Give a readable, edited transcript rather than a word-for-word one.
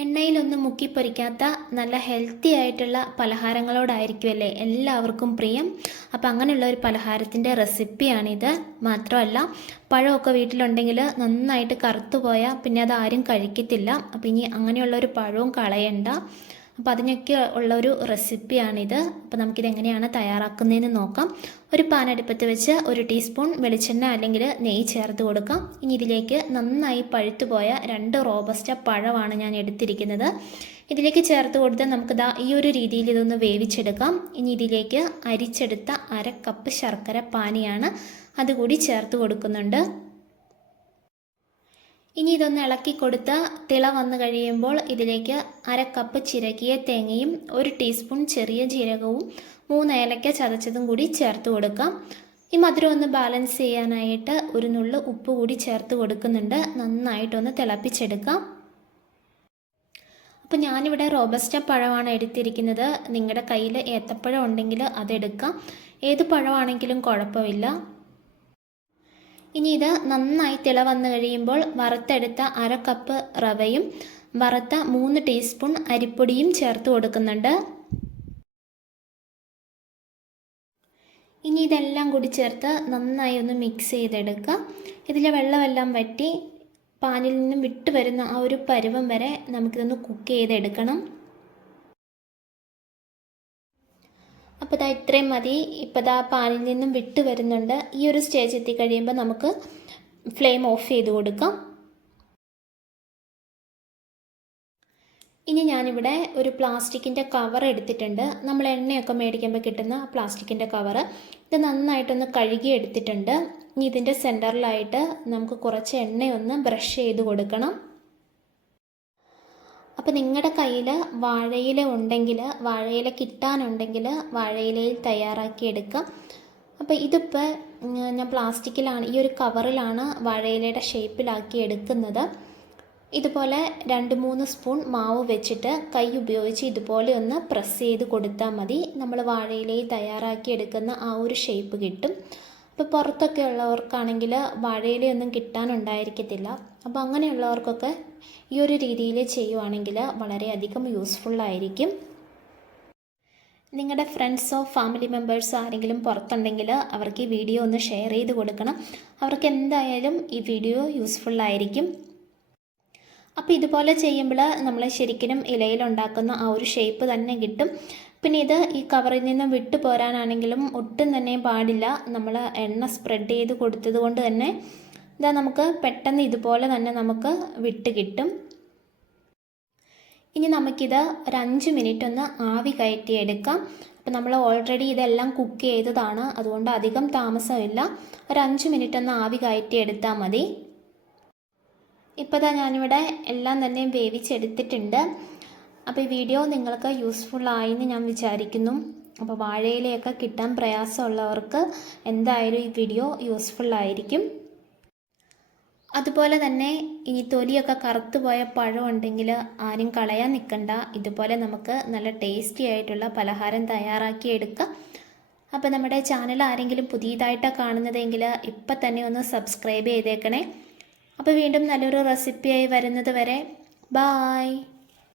എണ്ണയിലൊന്നും മുക്കിപ്പൊരിക്കാത്ത നല്ല ഹെൽത്തി ആയിട്ടുള്ള പലഹാരങ്ങളോടായിരിക്കുമല്ലേ എല്ലാവർക്കും പ്രിയം. അപ്പോൾ അങ്ങനെയുള്ള ഒരു പലഹാരത്തിൻ്റെ റെസിപ്പിയാണിത്. മാത്രമല്ല പഴമൊക്കെ വീട്ടിലുണ്ടെങ്കിൽ നന്നായിട്ട് കറുത്തു പോയാൽ പിന്നെ അത് ആരും കഴിക്കത്തില്ല. അപ്പോൾ ഇനി അങ്ങനെയുള്ള ഒരു പഴവും കളയണ്ട. അപ്പോൾ അതിനൊക്കെ ഉള്ളൊരു റെസിപ്പിയാണിത്. അപ്പോൾ നമുക്കിതെങ്ങനെയാണ് തയ്യാറാക്കുന്നതെന്ന് നോക്കാം. ഒരു പാൻ അടുപ്പത്ത് വെച്ച് 1 ടീസ്പൂൺ വെളിച്ചെണ്ണ അല്ലെങ്കിൽ നെയ്യ് ചേർത്ത് കൊടുക്കാം. ഇനി ഇതിലേക്ക് നന്നായി പഴുത്തുപോയ 2 റോബസ്റ്റ പഴമാണ് ഞാൻ എടുത്തിരിക്കുന്നത്. ഇതിലേക്ക് ചേർത്ത് കൊടുത്ത് നമുക്കിതാ ഈ ഒരു രീതിയിൽ ഇതൊന്ന് വേവിച്ചെടുക്കാം. ഇനി ഇതിലേക്ക് അരിച്ചെടുത്ത 1/2 കപ്പ് ശർക്കര പാനിയാണ്, അതുകൂടി ചേർത്ത് കൊടുക്കുന്നുണ്ട്. ഇനി ഇതൊന്ന് ഇളക്കി കൊടുത്ത് തിള വന്നു കഴിയുമ്പോൾ ഇതിലേക്ക് 1/2 കപ്പ് ചിരകിയ തേങ്ങയും 1 ടീസ്പൂൺ ചെറിയ ജീരകവും 3 ഏലക്ക ചതച്ചതും കൂടി ചേർത്ത് കൊടുക്കാം. ഈ മധുരം ഒന്ന് ബാലൻസ് ചെയ്യാനായിട്ട് ഒരു നുള്ളു ഉപ്പ് കൂടി ചേർത്ത് കൊടുക്കുന്നുണ്ട്. നന്നായിട്ടൊന്ന് തിളപ്പിച്ചെടുക്കാം. അപ്പോൾ ഞാനിവിടെ റോബസ്റ്റ പഴമാണ് എടുത്തിരിക്കുന്നത്. നിങ്ങളുടെ കയ്യിൽ ഏത്തപ്പഴം ഉണ്ടെങ്കിൽ അതെടുക്കാം. ഏത് പഴമാണെങ്കിലും കുഴപ്പമില്ല. ഇനി ഇത് നന്നായി തിള വന്നു കഴിയുമ്പോൾ വറുത്തെടുത്ത 1/2 കപ്പ് റവയും വറുത്ത 3 ടീസ്പൂൺ അരിപ്പൊടിയും ചേർത്ത് കൊടുക്കുന്നുണ്ട്. ഇനി ഇതെല്ലാം കൂടി ചേർത്ത് നന്നായി ഒന്ന് മിക്സ് ചെയ്തെടുക്കുക. ഇതിലെ വെള്ളമെല്ലാം വറ്റി പാനിൽ നിന്നും വിട്ട് വരുന്ന ആ ഒരു പരുവം വരെ നമുക്കിതൊന്ന് കുക്ക് ചെയ്തെടുക്കണം. അപ്പോൾ ഇതാ ഇത്രയും മതി. ഇപ്പോൾ ഇതാ പാനിൽ നിന്നും വിട്ട് വരുന്നുണ്ട്. ഈ ഒരു സ്റ്റേജ് എത്തിക്കഴിയുമ്പോൾ നമുക്ക് ഫ്ലെയിം ഓഫ് ചെയ്ത് കൊടുക്കാം. ഇനി ഞാനിവിടെ ഒരു പ്ലാസ്റ്റിക്കിൻ്റെ കവർ എടുത്തിട്ടുണ്ട്. നമ്മൾ എണ്ണയൊക്കെ മേടിക്കുമ്പോൾ കിട്ടുന്ന പ്ലാസ്റ്റിക്കിൻ്റെ കവറ്. ഇത് നന്നായിട്ടൊന്ന് കഴുകി എടുത്തിട്ടുണ്ട്. ഇനി ഇതിൻ്റെ സെൻറ്ററിലായിട്ട് നമുക്ക് കുറച്ച് എണ്ണയൊന്ന് ബ്രഷ് ചെയ്ത് കൊടുക്കണം. അപ്പോൾ നിങ്ങളുടെ കയ്യിൽ വാഴയില ഉണ്ടെങ്കിൽ, വാഴയില കിട്ടാനുണ്ടെങ്കിൽ വാഴയിലയിൽ തയ്യാറാക്കി എടുക്കാം. അപ്പോൾ ഇതിപ്പോൾ ഞാൻ പ്ലാസ്റ്റിക്കിലാണ്, ഈ ഒരു കവറിലാണ് വാഴയിലയുടെ ഷേപ്പിലാക്കി എടുക്കുന്നത്. ഇതുപോലെ 2-3 സ്പൂൺ മാവ് വെച്ചിട്ട് കൈ ഉപയോഗിച്ച് ഇതുപോലെ ഒന്ന് പ്രസ് ചെയ്ത് കൊടുത്താൽ മതി. നമ്മൾ വാഴയിലയിൽ തയ്യാറാക്കി എടുക്കുന്ന ആ ഒരു ഷേപ്പ് കിട്ടും. ഇപ്പോൾ പുറത്തൊക്കെ ഉള്ളവർക്കാണെങ്കിൽ വാഴയിലയൊന്നും കിട്ടാനുണ്ടായിരിക്കത്തില്ല. അപ്പോൾ അങ്ങനെയുള്ളവർക്കൊക്കെ ഈ ഒരു രീതിയിൽ ചെയ്യുവാണെങ്കിൽ വളരെയധികം യൂസ്ഫുള്ളായിരിക്കും. നിങ്ങളുടെ ഫ്രണ്ട്സോ ഫാമിലി മെമ്പേഴ്സോ ആരെങ്കിലും പുറത്തുണ്ടെങ്കിൽ അവർക്ക് ഈ വീഡിയോ ഒന്ന് ഷെയർ ചെയ്ത് കൊടുക്കണം. അവർക്ക് എന്തായാലും ഈ വീഡിയോ യൂസ്ഫുള്ളായിരിക്കും. അപ്പോൾ ഇതുപോലെ ചെയ്യുമ്പോൾ നമ്മൾ ശരിക്കും ഇലയിലുണ്ടാക്കുന്ന ആ ഒരു ഷേപ്പ് തന്നെ കിട്ടും. പിന്നെ ഇത് ഈ കവറിൽ നിന്ന് വിട്ടു പോരാനാണെങ്കിലും ഒട്ടും തന്നെ പാടില്ല. നമ്മൾ എണ്ണ സ്പ്രെഡ് ചെയ്ത് കൊടുത്തത് കൊണ്ട് തന്നെ ഇതാ നമുക്ക് പെട്ടെന്ന് ഇതുപോലെ തന്നെ നമുക്ക് വിട്ട് കിട്ടും. ഇനി നമുക്കിത് ഒരു 5 മിനിറ്റ് ഒന്ന് ആവി കയറ്റിയെടുക്കാം. അപ്പോൾ നമ്മൾ ഓൾറെഡി ഇതെല്ലാം കുക്ക് ചെയ്തതാണ്, അതുകൊണ്ട് അധികം താമസമില്ല. ഒരു 5 മിനിറ്റ് ഒന്ന് ആവി കയറ്റിയെടുത്താൽ മതി. ഇപ്പോൾ ഞാനിവിടെ എല്ലാം തന്നെ വേവിച്ചെടുത്തിട്ടുണ്ട്. അപ്പോൾ ഈ വീഡിയോ നിങ്ങൾക്ക് യൂസ്ഫുള്ളായെന്ന് ഞാൻ വിചാരിക്കുന്നു. അപ്പോൾ വാഴയിലയൊക്കെ കിട്ടാൻ പ്രയാസമുള്ളവർക്ക് എന്തായാലും ഈ വീഡിയോ യൂസ്ഫുള്ളായിരിക്കും. അതുപോലെ തന്നെ ഇനി തൊലിയൊക്കെ കറുത്തു പോയ പഴം ഉണ്ടെങ്കിൽ ആരും കളയാൻ നിൽക്കണ്ട. ഇതുപോലെ നമുക്ക് നല്ല ടേസ്റ്റി ആയിട്ടുള്ള പലഹാരം തയ്യാറാക്കി എടുക്കാം. അപ്പോൾ നമ്മുടെ ചാനൽ ആരെങ്കിലും പുതിയതായിട്ടാണ് കാണുന്നതെങ്കിൽ ഇപ്പം തന്നെ ഒന്ന് സബ്സ്ക്രൈബ് ചെയ്തേക്കണേ. അപ്പോൾ വീണ്ടും നല്ലൊരു റെസിപ്പിയായി വരുന്നത് വരെ ബായ്.